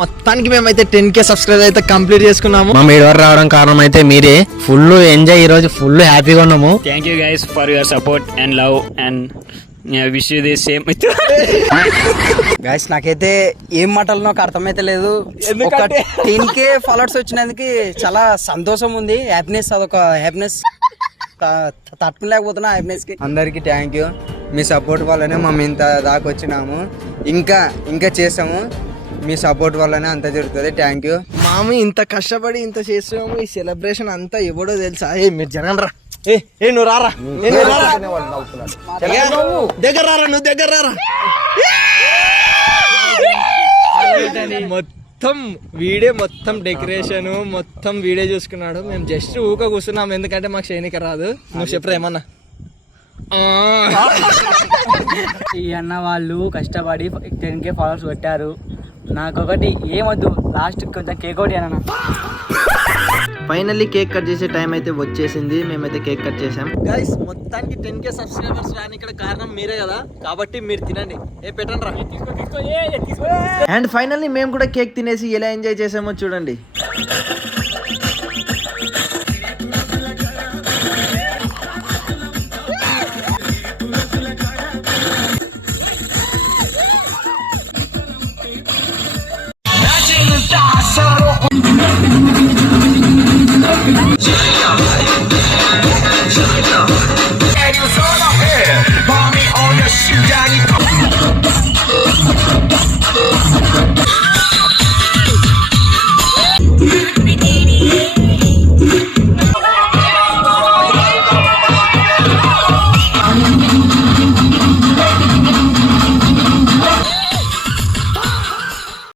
మొత్తానికి మేమైతే 10K subscriber అయితే కంప్లీట్ చేసుకున్నాము. మా మీడియా రావడం కారణం అయితే మీరే. ఫుల్ ఎంజాయ్, ఈ రోజు ఫుల్ హ్యాపీగా ఉన్నాము. Thank you guys for your support and love and wish you the same. Guys నాకైతే ఏం మాటలు నాకు అర్థమైతే లేదు. ఒక 10K ఫాలోవర్స్ వచ్చినందుకు చాలా సంతోషం ఉంది. హ్యాపీనెస్, అదొక హ్యాపీనెస్ తట్టుకోలేకపోతున్నా హ్యాపీనెస్ కి. అందరికి థ్యాంక్ యూ. మీ సపోర్ట్ వల్లనే మేము ఇంత దాకా వచ్చినాము. ఇంకా చేసాము. మీ సపోర్ట్ వల్లనే అంత జరుగుతుంది. Thank you. మామి ఇంత కష్టపడి ఇంత చేస్తున్నాము. ఈ సెలబ్రేషన్ అంతా ఎవడో తెలుసా? మీరు జరగనరా, నువ్వు రారా, దగ్గర రారా, నువ్వు దగ్గర రారా. మొత్తం వీడియో, మొత్తం డెకరేషన్, మొత్తం వీడియో చూసుకున్నాడు. మేము జస్ట్ ఊక కూర్చున్నాం, ఎందుకంటే మాకు చేయనిక రాదు. నువ్వు చెప్పరా ఏమన్నా? ఈ అన్న వాళ్ళు కష్టపడి 10K ఫాలోవర్స్ పెట్టారు. నాకొకటి ఏమొద్దు, లాస్ట్ కొంచెం కేక్ ఒకటి అన్న. ఫైనల్లీ కేక్ కట్ చేసే టైం అయితే వచ్చేసింది. మేమైతే కేక్ కట్ చేసాం. గైస్ మొత్తానికి 10K సబ్స్క్రైబర్స్ రాని ఇక్కడ కారణం మీరే కదా, కాబట్టి మీరు తినండి. పెట్టండి రా. అండ్ ఫైనల్లీ మేము కూడా కేక్ తినేసి ఎలా ఎంజాయ్ చేసామో చూడండి.